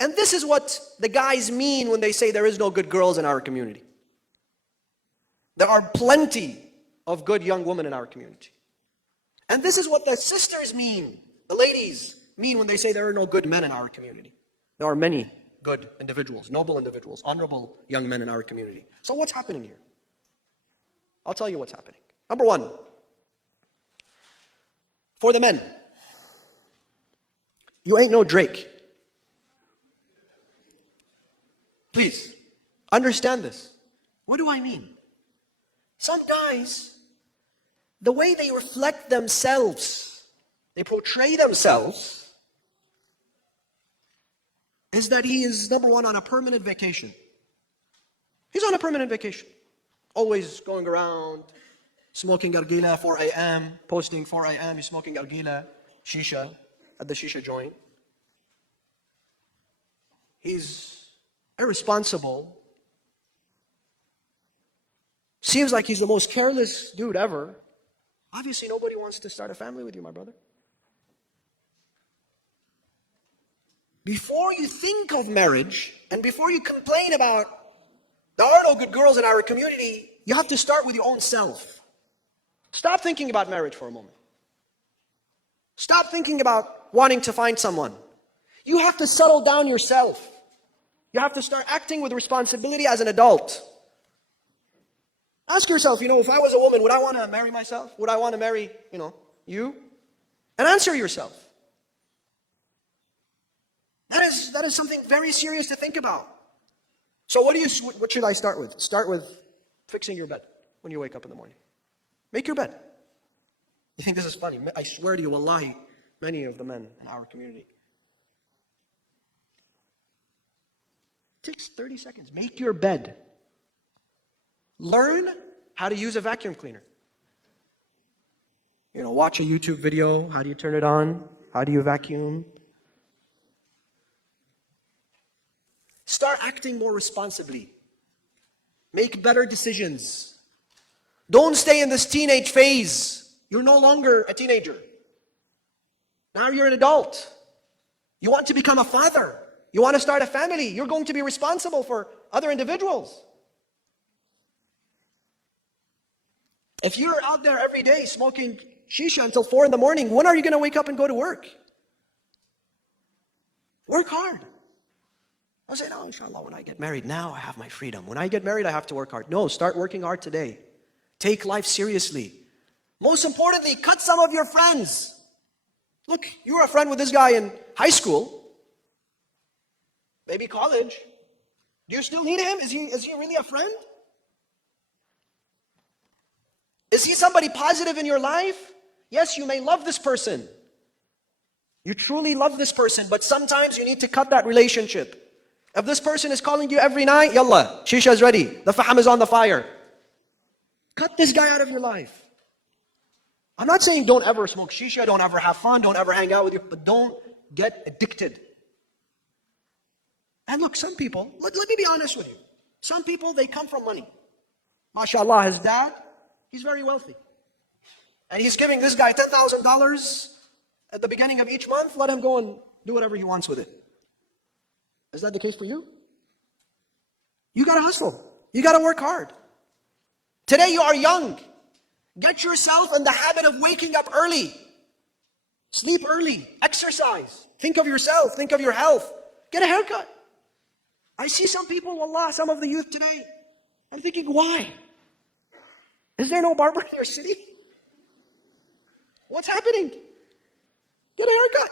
And this is what the guys mean when they say there is no good girls in our community. There are plenty of good young women in our community. And this is what the sisters mean, the ladies mean when they say there are no good men in our community. There are many good individuals, noble individuals, honorable young men in our community. So what's happening here? I'll tell you what's happening. Number one, for the men, you ain't no Drake. Please, understand this. What do I mean? Some guys, the way they reflect themselves, they portray themselves, is that he is, number one, on a permanent vacation. He's on a permanent vacation. Always going around, smoking argila, 4 a.m., posting 4 a.m., he's smoking argila, shisha, at the shisha joint. He's irresponsible. Seems like he's the most careless dude ever. Obviously, nobody wants to start a family with you, my brother. Before you think of marriage, and before you complain about there are no good girls in our community, you have to start with your own self. Stop thinking about marriage for a moment. Stop thinking about wanting to find someone. You have to settle down yourself. You have to start acting with responsibility as an adult. Ask yourself, if I was a woman, would I want to marry myself? Would I want to marry, you? And answer yourself. That is something very serious to think about. So what should I start with? Start with fixing your bed when you wake up in the morning. Make your bed. You think this is funny? I swear to you, wallahi, many of the men in our community. It takes 30 seconds. Make your bed. Learn how to use a vacuum cleaner. Watch a YouTube video. How do you turn it on? How do you vacuum? Start acting more responsibly. Make better decisions. Don't stay in this teenage phase. You're no longer a teenager. Now you're an adult. You want to become a father. You want to start a family. You're going to be responsible for other individuals. If you're out there every day smoking shisha until 4 in the morning, when are you going to wake up and go to work? Work hard. I say, no, inshallah, when I get married, now I have my freedom. When I get married, I have to work hard. No, start working hard today. Take life seriously. Most importantly, cut some of your friends. Look, you were a friend with this guy in high school, maybe college. Do you still need him? Is he really a friend? Is he somebody positive in your life? Yes, you may love this person. You truly love this person, but sometimes you need to cut that relationship. If this person is calling you every night, yalla, shisha is ready. The faham is on the fire. Cut this guy out of your life. I'm not saying don't ever smoke shisha, don't ever have fun, don't ever hang out with you, but don't get addicted. And look, some people, let me be honest with you. Some people, they come from money. MashaAllah, his dad, he's very wealthy. And he's giving this guy $10,000 at the beginning of each month. Let him go and do whatever he wants with it. Is that the case for you? You gotta hustle. You gotta work hard. Today you are young. Get yourself in the habit of waking up early. Sleep early. Exercise. Think of yourself. Think of your health. Get a haircut. I see some people, wallah, some of the youth today. I'm thinking, why? Is there no barber in your city? What's happening? Get a haircut.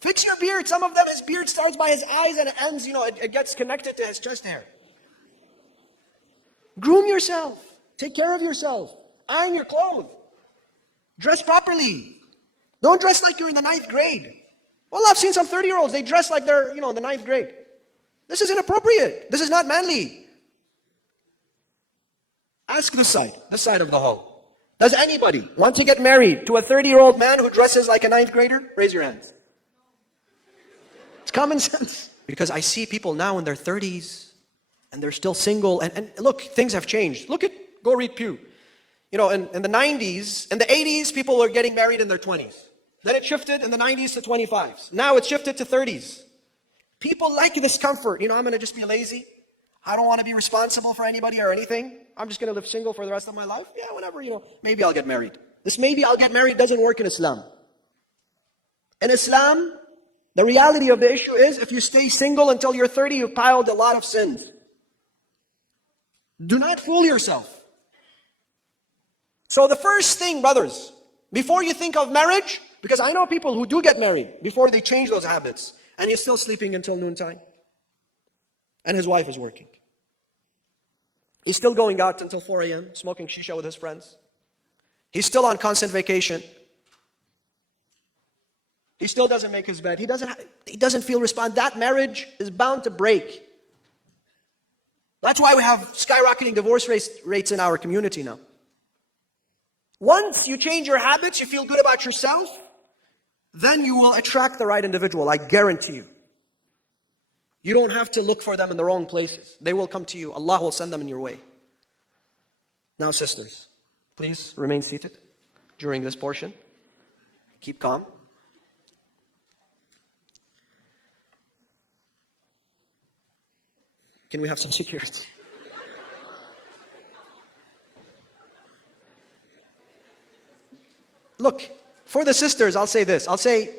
Fix your beard. Some of them, his beard starts by his eyes and it ends, it gets connected to his chest hair. Groom yourself. Take care of yourself. Iron your clothes. Dress properly. Don't dress like you're in the 9th grade. Well, I've seen some 30-year-olds, they dress like they're, in the 9th grade. This is inappropriate. This is not manly. Ask this side of the hall. Does anybody want to get married to a 30-year-old man who dresses like a 9th grader? Raise your hands. It's common sense. Because I see people now in their 30s and they're still single. And look, things have changed. Go read Pew. In the 90s, in the 80s, people were getting married in their 20s. Then it shifted in the 90s to 25s. Now it's shifted to 30s. People like this comfort. I'm going to just be lazy. I don't want to be responsible for anybody or anything. I'm just going to live single for the rest of my life. Yeah, whenever, maybe I'll get married. This maybe I'll get married doesn't work in Islam. In Islam, the reality of the issue is if you stay single until you're 30, you've piled a lot of sins. Do not fool yourself. So the first thing, brothers, before you think of marriage, because I know people who do get married before they change those habits, and he's still sleeping until noontime. And his wife is working. He's still going out until 4 a.m., smoking shisha with his friends. He's still on constant vacation. He still doesn't make his bed. He doesn't feel responsible. That marriage is bound to break. That's why we have skyrocketing divorce rates in our community now. Once you change your habits, you feel good about yourself, then you will attract the right individual, I guarantee you. You don't have to look for them in the wrong places. They will come to you. Allah will send them in your way. Now, sisters, please remain seated during this portion. Keep calm. Can we have some security? Look, for the sisters, I'll say this. I'll say,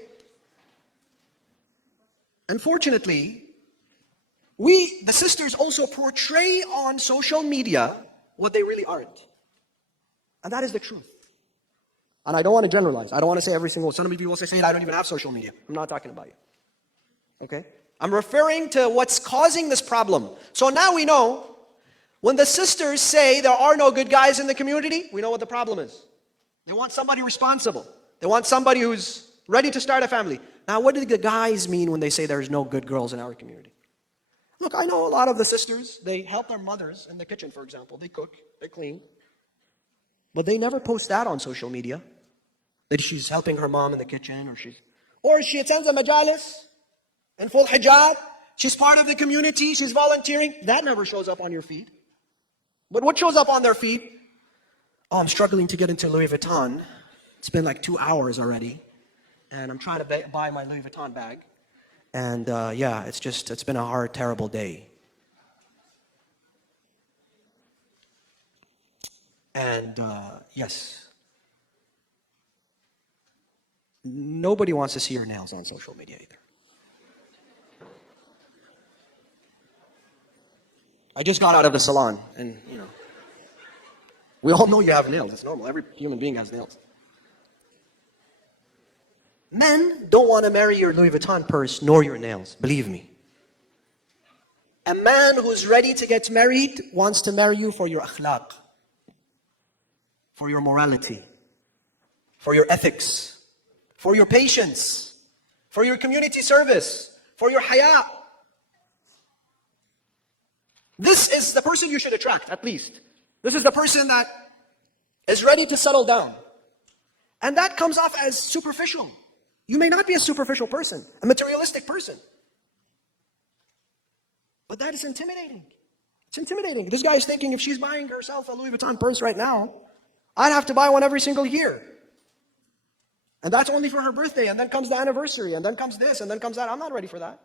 unfortunately, the sisters also portray on social media what they really aren't. And that is the truth. And I don't want to generalize. I don't want to say every single one. Some people will say, I don't even have social media. I'm not talking about you. Okay? I'm referring to what's causing this problem. So now we know, when the sisters say there are no good guys in the community, we know what the problem is. They want somebody responsible. They want somebody who's ready to start a family. Now, what do the guys mean when they say there's no good girls in our community? Look, I know a lot of the sisters, they help their mothers in the kitchen, for example. They cook, they clean. But they never post that on social media, that she's helping her mom in the kitchen, or she attends a majalis in full hijab. She's part of the community, she's volunteering. That never shows up on your feed. But what shows up on their feed? Oh, I'm struggling to get into Louis Vuitton. It's been like 2 hours already. And I'm trying to buy my Louis Vuitton bag. And yeah, it's been a hard, terrible day. And yes, nobody wants to see your nails on social media either. I just got out of the salon, and we all know you have nails. It's normal. Every human being has nails. Men don't want to marry your Louis Vuitton purse nor your nails, believe me. A man who's ready to get married wants to marry you for your akhlaq, for your morality, for your ethics, for your patience, for your community service, for your haya. This is the person you should attract, at least. This is the person that is ready to settle down. And that comes off as superficial. You may not be a superficial person, a materialistic person. But that is intimidating. It's intimidating. This guy is thinking if she's buying herself a Louis Vuitton purse right now, I'd have to buy one every single year. And that's only for her birthday, and then comes the anniversary, and then comes this, and then comes that. I'm not ready for that.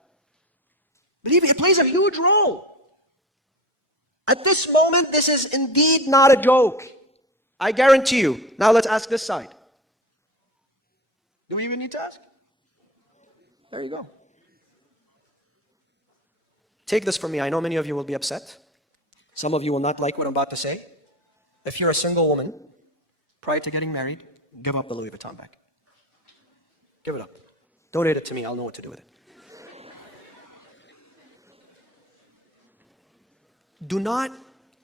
Believe me, it plays a huge role. At this moment, this is indeed not a joke. I guarantee you. Now let's ask this side. Do we even need to ask? There you go. Take this from me. I know many of you will be upset. Some of you will not like what I'm about to say. If you're a single woman, prior to getting married, give up the Louis Vuitton bag. Give it up. Donate it to me. I'll know what to do with it.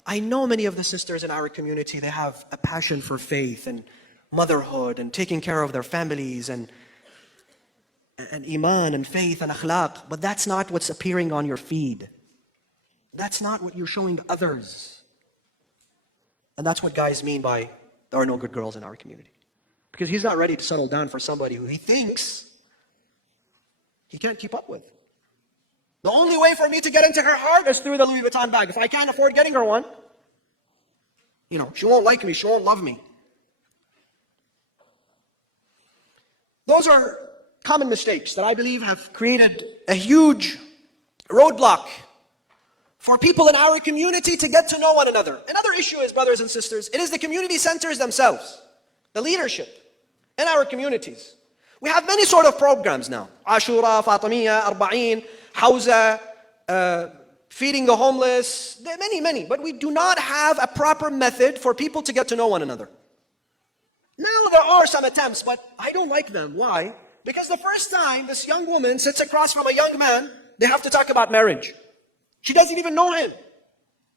I know many of the sisters in our community, they have a passion for faith and motherhood and taking care of their families and iman and faith and akhlaq, but that's not what's appearing on your feed. That's not what you're showing to others. And that's what guys mean by there are no good girls in our community. Because he's not ready to settle down for somebody who he thinks he can't keep up with. The only way for me to get into her heart is through the Louis Vuitton bag. If I can't afford getting her one, she won't like me, she won't love me. Those are common mistakes that I believe have created a huge roadblock for people in our community to get to know one another. Another issue is, brothers and sisters, it is the community centers themselves, the leadership in our communities. We have many sort of programs now. Ashura, Fatimiyya, Arba'een, Hawza, feeding the homeless, there are many. But we do not have a proper method for people to get to know one another. Now there are some attempts, but I don't like them. Why? Because the first time this young woman sits across from a young man, they have to talk about marriage. She doesn't even know him.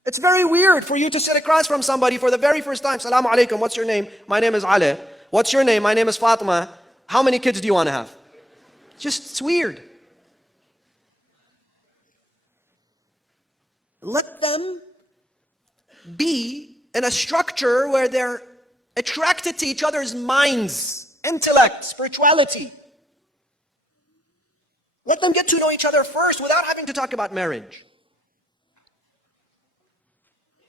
It's very weird for you to sit across from somebody for the very first time. Salaam alaikum, what's your name? My name is Ali. What's your name? My name is Fatima. How many kids do you want to have? It's weird. Let them be in a structure where they're attracted to each other's minds, intellect, spirituality. Let them get to know each other first without having to talk about marriage.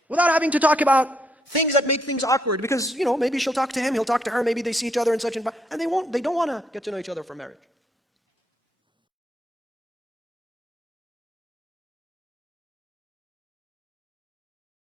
Without having to talk about things that make things awkward, because, maybe she'll talk to him, he'll talk to her, maybe they see each other in such and they don't want to get to know each other for marriage.